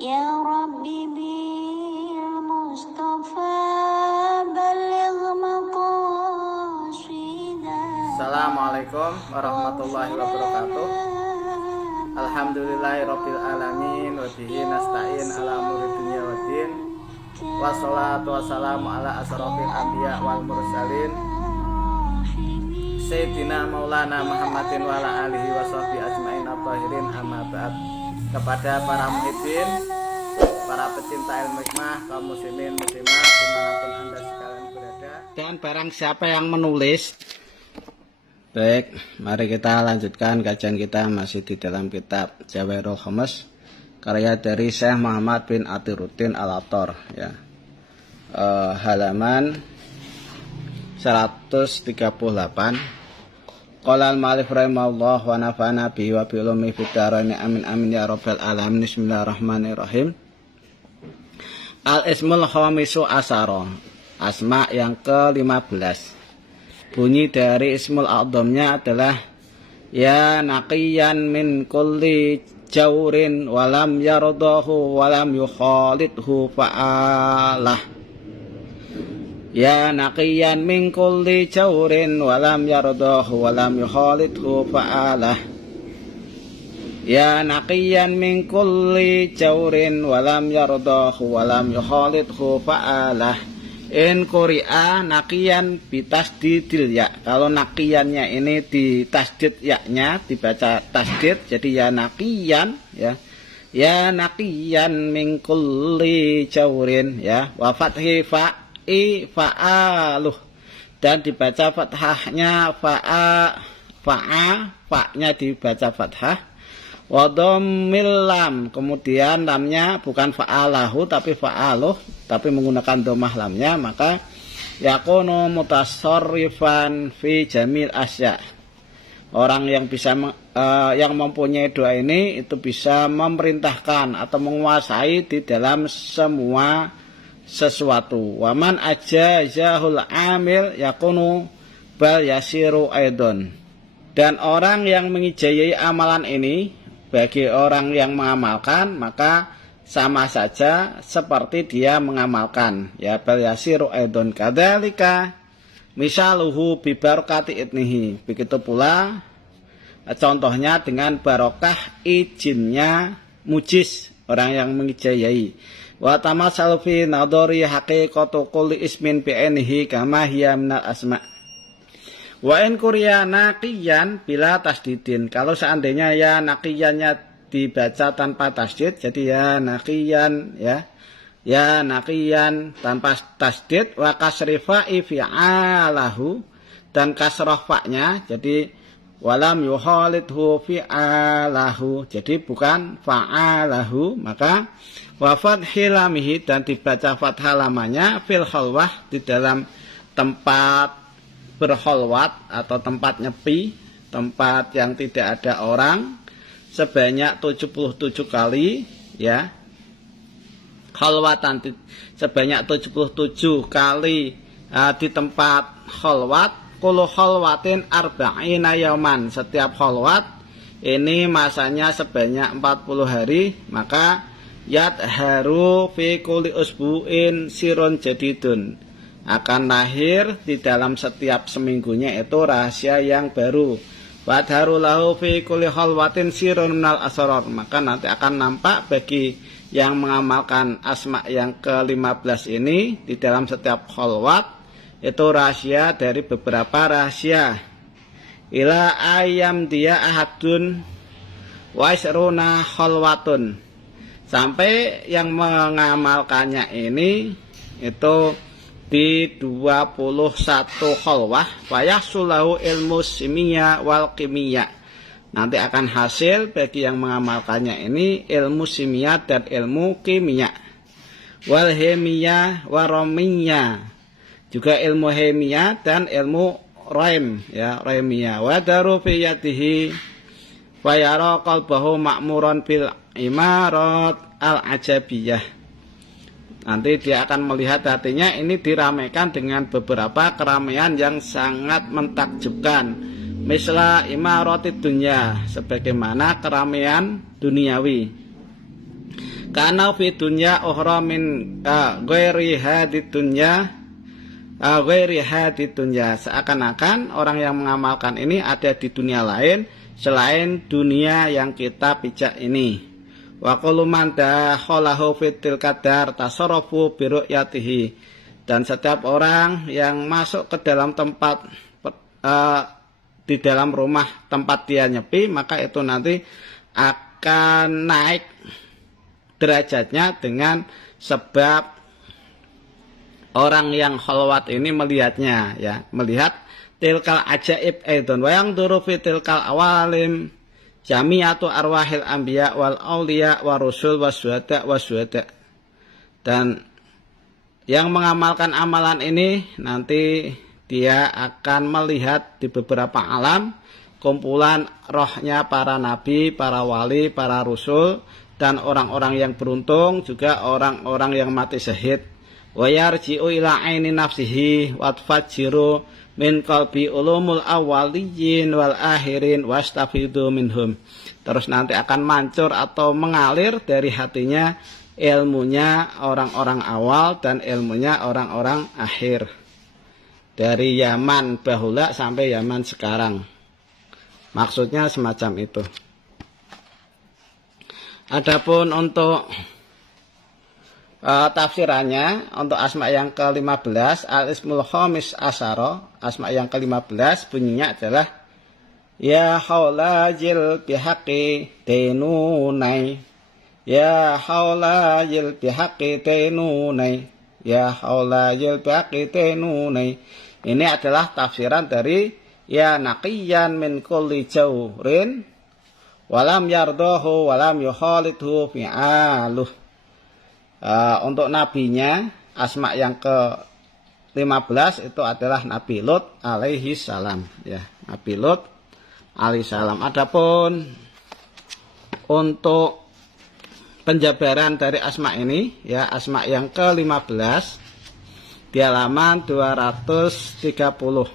Ya Rabbi bil Mustafa baligh maqasidah. Assalamualaikum warahmatullahi wabarakatuh. Alhamdulillahirabbil alamin wa bihi nasta'in ala umuri dunya waddin. Wassalatu wassalamu ala asrofil anbiya wal mursalin Sayyidina Maulana Muhammadin wa ala alihi wa sahbihi ajmain at-tahirin, amma ba'd. Kepada para muhibbin, para pecinta ilmu hikmah, kaum muslimin muslimat dimanapun anda sekalian berada, dan barang siapa yang menulis. Baik, mari kita lanjutkan kajian kita masih di dalam kitab Jawahirul Khamas karya dari Syekh Muhammad bin Athiruddin Al-Attar, ya. Halaman 138. Qala al-ma'alif rahimahullah wa nafa'ana bihi wa bi ulumi fid dharain amin amin ya rabbal alamin. Bismillahirrahmanirrahim. Al-ismul khamisu asyara, asma yang ke-15. Bunyi dari ismul a'dhamnya adalah ya naqiyan min kulli jaurin walam yardahu walam yukhalidhu fa'alah. Ya naqiyan min kulli jaurin walam yardahu walam yukhalidhu fa'alah. Ya naqiyan min kulli jaurin walam yardahu walam yukhalidhu fa'alah. In quri'a naqiyan bitasdidil ya. Kalau naqiyannya ini ditasdid ya-nya, dibaca tasdid, jadi ya naqiyan, ya. Ya naqiyan min kulli jaurin, ya. Wa fathi fa'aluh, dan dibaca fathahnya fa'nya dibaca fathah. Wa dhammil lam, kemudian lamnya bukan fa'alahu tapi fa'aluh, tapi menggunakan dhammah lamnya, maka yakunu mutasarrifan fi jamil asya. Orang yang bisa yang mempunyai doa ini itu bisa memerintahkan atau menguasai di dalam semua sesuatu. Waman ajazahul amil yakunu bal yasiru aidon. Dan orang yang mengijayai amalan ini bagi orang yang mengamalkan, maka sama saja seperti dia mengamalkan, ya. Bal yasiru aidon kadzalika misaluhu bi barakati idnihi. Begitu pula contohnya dengan barokah izinnya mujiz orang yang mengijayai. Wa tamassalu fi nadhari haqiqatu kulli ismin bi ainihi kama hiya minal asma. Wa in quriya naqiyan bila tasdidin. Kalau seandainya ya naqiyannya dibaca tanpa tasdid, jadi ya naqiyan, ya. Ya naqiyan tanpa tasdid, wa kasri fa'i fi'alahu, dan kasrah fa'nya jadi walam yukhalidhu fi'alahu, jadi bukan fa'alahu, maka wa fathil lamihi, dan dibaca fathah lamanya fil khalwah, di dalam tempat berkholwat atau tempat nyepi, tempat yang tidak ada orang, sebanyak 77 kali, ya. Khalwatan sebanyak 77 kali di tempat kholwat. Kullu kholwatin arba'ina yauman, setiap kholwat ini masanya sebanyak 40 hari, maka yadharu fi kulli usbu'in sirun jadidun, akan lahir di dalam setiap seminggunya itu rahasia yang baru. Wadharu lahu fi kulli kholwatin sirun minal asrar, maka nanti akan nampak bagi yang mengamalkan asma yang ke-15 ini di dalam setiap kholwat itu rahasia dari beberapa rahasia. Ila ayam dia ahadun wa isruna kholwatun, sampai yang mengamalkannya ini itu di 21 kholwah. Fayahsulahu ilmu simia wal kimia, nanti akan hasil bagi yang mengamalkannya ini ilmu simia dan ilmu kimia. Wal hemia waromia, juga ilmu hemia dan ilmu raim, ya, raimia. Wa daru fi yadihi fa yara qalbahu ma'muran bil imarat al ajabiyah, nanti dia akan melihat hatinya ini diramaikan dengan beberapa keramaian yang sangat mentakjubkan. Misla imaratid dunya, sebagaimana keramaian duniawi. Kana fi dunya ukhra min ghairi hadid dunya ghairi hadid dunya. Seakan-akan orang yang mengamalkan ini ada di dunia lain selain dunia yang kita pijak ini. Wa kullu man dakhalahu fitil qadar tasarrafu bi ru'yatihi. Dan setiap orang yang masuk ke dalam tempat di dalam rumah tempat dia nyepi, maka itu nanti akan naik derajatnya dengan sebab orang yang khalwat ini melihatnya, ya, melihat tilkal ajaib aidon wa yang duru fi tilkal awalim jami'atu arwahil anbiya wal auliya wa rusul wasyuhada. Dan yang mengamalkan amalan ini nanti dia akan melihat di beberapa alam kumpulan rohnya para nabi, para wali, para rasul, dan orang-orang yang beruntung, juga orang-orang yang mati syahid. Wa yarji'u ila aini nafsihi wa tfajiru min qalbi ulumul awwaliyyin wal akhirin wastafidu minhum. Terus nanti akan mancur atau mengalir dari hatinya ilmunya orang-orang awal dan ilmunya orang-orang akhir. Dari Yaman bahula sampai Yaman sekarang. Maksudnya semacam itu. Adapun untuk tafsirannya, untuk asma yang ke-15, al-ismul khamis asyara, asma yang ke-15 bunyinya adalah ya haulajil bihaqi tainunai, ya haulajil bihaqi tainunai, ya haulajil bihaqi tainunai. Ini adalah tafsiran dari ya naqiyan min kulli jawrin walam yardohu walam yukhalidhu fi'aluh. Untuk nabinya, asma yang ke-15 itu adalah Nabi Lut alaihi salam, ya, Nabi Lut alaihi salam. Adapun untuk penjabaran dari asma ini, ya, asma yang ke-15 di halaman 230.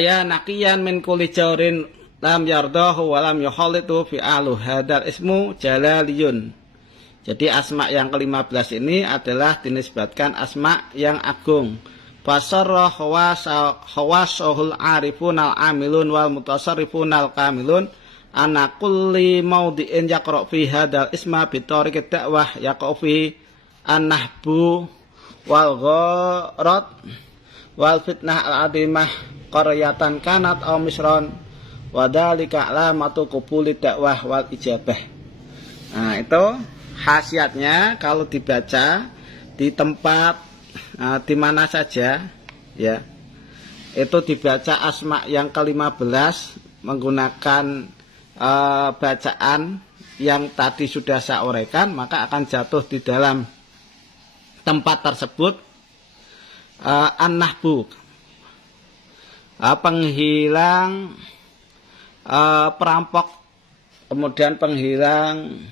Ya naqiyan min kulli jawrin lam yardahu wa lam yukhalitu fi alu hadal ismu jalaliyun. Jadi asma yang ke-15 ini adalah dinisbatkan asma yang agung. Fasarra khawasahul arifun al amilun wal mutasarrifun al kamilun ana kulli mawdi'in yaqra fi hadal isma bi tariqid dakwah yaqa fi an-nahbu wal gharat wal fitnah al adimah qaryatan kanat aw misran wadhalika alamatu qubuli dakwah wal ijabah. Nah, itu khasiatnya kalau dibaca di tempat di mana saja, ya. Itu dibaca asma yang ke-15 menggunakan bacaan yang tadi sudah saya uraikan, maka akan jatuh di dalam tempat tersebut an-nahbu, penghilang, perampok, kemudian penghilang,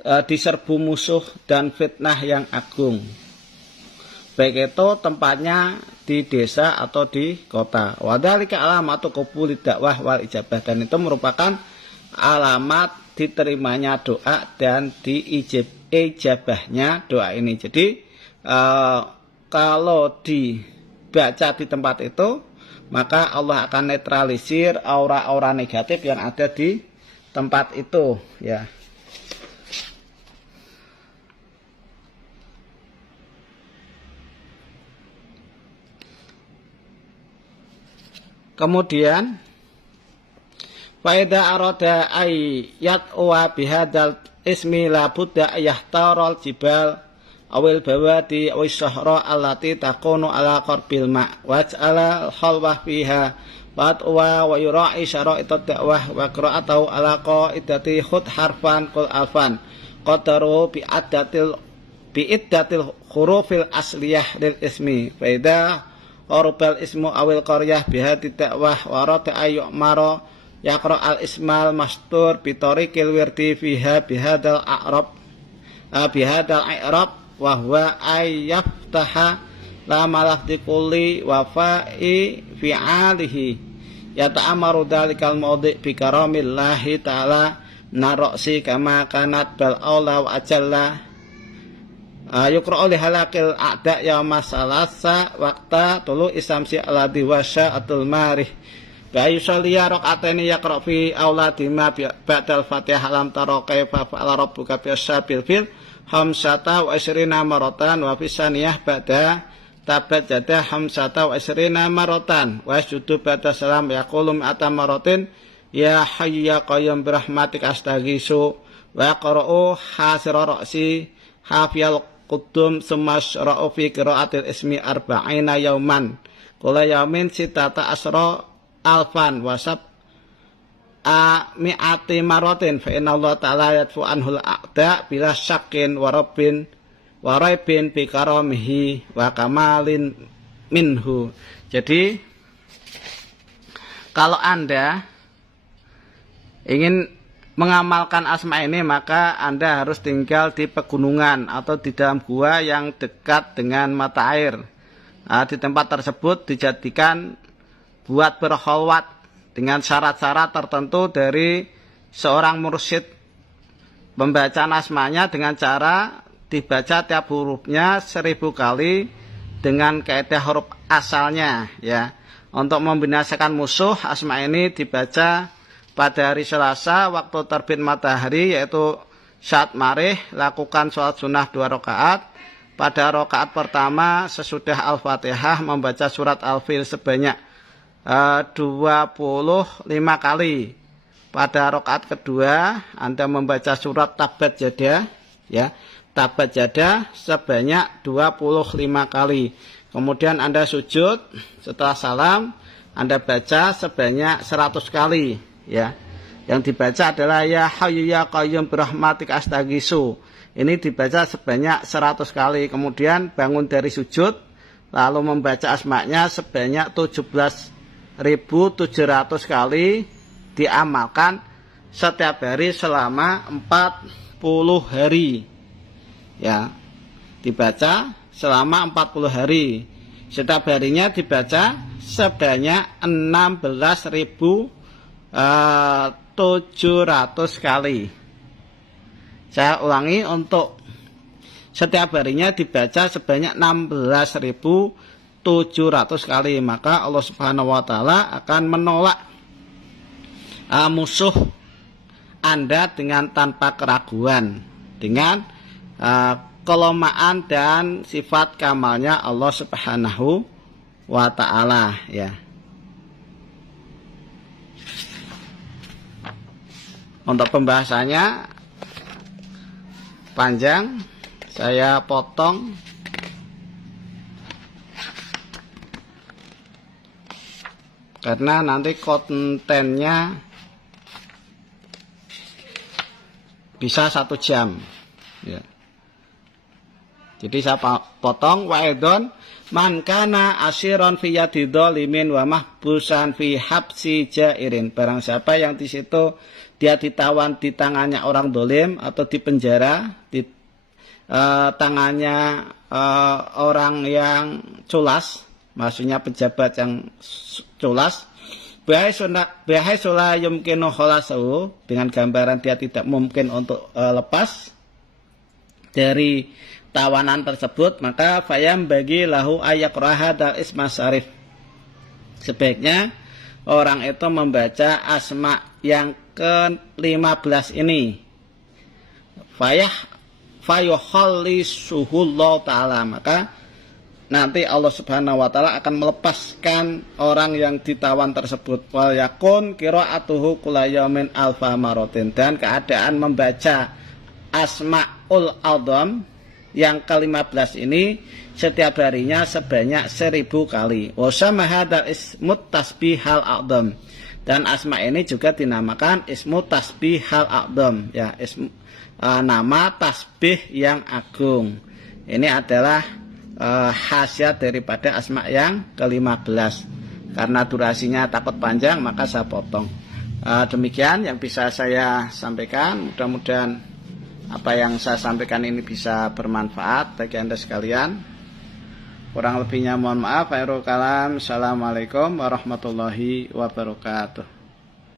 diserbu musuh dan fitnah yang agung. Baik itu tempatnya di desa atau di kota. Wadhalika alamatu qabuli dakwah wal ijabah, dan itu merupakan alamat diterimanya doa dan diijabahnya doa ini. Jadi kalau dibaca di tempat itu, maka Allah akan netralisir aura-aura negatif yang ada di tempat itu, ya. Kemudian faida arada ayat wa bihadal ismi la budda yahtaral jibal awil bawadi awis sahra allati takunu ala qarbil ma waj'ala khalwah fiha wa yura'i syara'ita dakwah wa qira'atahu ala qaidati khud harfan qul alfan qadaru bi iddatil hurufil asliyah lil ismi faida Orubal ismu awil qaryah bihati dakwah warata ayyuk maro yaqra al ismal mastur bitorikil wirdi fiha bihadal a'rab wa huwa ayyaftaha la malafdi kulli wa fa'i fi'alihi yata'amaru dalikal mawdi' bi karamillahi ta'ala naroksi kama kanat bal aula wa ajalla yukra oleh halakil a'da yauma salasa waqta tulu isamsi alladhi wasya atul marih bayu sholiya rakaateni yaqra fi auladima ba'dal fatihah lam tara kaifa fa'ala rabbuka bi'ashabil fil hamsata wa isrina maratan wa fisaniyah ba'da tabat jada hamsata wa isrina maratan wa sujudu ba'da salam yaqulu mi'ata maratin ya hayyu ya qayyum birahmatik astaghisu wa yaqra'u hasira ra'si hafiyal qudum summa syara'u fi qira'atil ismi arba'ina yauman kula yaumin sitata asra alfan wasab mi'ati maratin fa inna Allah ta'ala yadfu anhul a'da bila syakin warabbin waraibin bi karamihi wa kamalin minhu. Jadi kalau Anda ingin mengamalkan asma ini, maka Anda harus tinggal di pegunungan atau di dalam gua yang dekat dengan mata air. Di tempat tersebut dijadikan buat berkholwat dengan syarat-syarat tertentu dari seorang mursyid. Pembacaan asmanya dengan cara dibaca tiap hurufnya 1000 kali dengan kaidah huruf asalnya, ya. Untuk membinasakan musuh, asma ini dibaca pada hari Selasa waktu terbit matahari, yaitu saat marih. Lakukan sholat sunnah 2 rakaat. Pada rakaat pertama sesudah Al-Fatihah membaca surat Al-Fil sebanyak 25 kali. Pada rakaat kedua Anda membaca surat Tabat Jada, ya, Tabat Jada sebanyak 25 kali. Kemudian Anda sujud, setelah salam Anda baca sebanyak 100 kali, ya. Yang dibaca adalah ya hayyu ya qayyum birahmatik astaghisu. Ini dibaca sebanyak 100 kali. Kemudian bangun dari sujud lalu membaca asma'nya sebanyak 17.700 kali, diamalkan setiap hari selama 40 hari. Ya, dibaca selama 40 hari. Setiap harinya dibaca sebanyak 16.700 kali. Saya ulangi, untuk setiap harinya dibaca sebanyak 16.700 kali. Maka Allah Subhanahu wa Ta'ala akan menolak musuh Anda dengan tanpa keraguan, dengan kelemahan dan sifat kamalnya Allah Subhanahu wa Ta'ala, ya. Untuk pembahasannya panjang, saya potong karena nanti kontennya bisa 1 jam, ya. Jadi saya potong. Wa'idon man kana asiron fi yadi dzalimin wa mahbusan fi habsi jairin. Barang siapa yang di situ dia ditawan di tangannya orang dolim atau di penjara di tangannya orang yang culas, maksudnya pejabat yang culas. Bahai sula yumkinu khalasahu, dengan gambaran dia tidak mungkin untuk lepas dari tawanan tersebut, maka fayam bagi lahu ayakraha dal isma syarif. Sebaiknya orang itu membaca asma yang ke-15 ini. Fayuhallisuhullahu ta'ala, maka nanti Allah Subhanahu wa Ta'ala akan melepaskan orang yang ditawan tersebut. Wal yakun qira'atuhu kulla yaumin alfa maratin, dan keadaan membaca Asmaul A'dzam yang ke-15 ini setiap harinya sebanyak 1000 kali. Wa sama hadzal ismut tasbihal a'dzam, dan asma ini juga dinamakan ismu tasbihal a'dzam, ya, nama tasbih yang agung. Ini adalah khasiat daripada asma yang ke-15. Karena durasinya takut panjang, maka saya potong. Demikian yang bisa saya sampaikan. Mudah-mudahan apa yang saya sampaikan ini bisa bermanfaat bagi Anda sekalian. Kurang lebihnya mohon maaf. Khairul kalam. Assalamualaikum warahmatullahi wabarakatuh.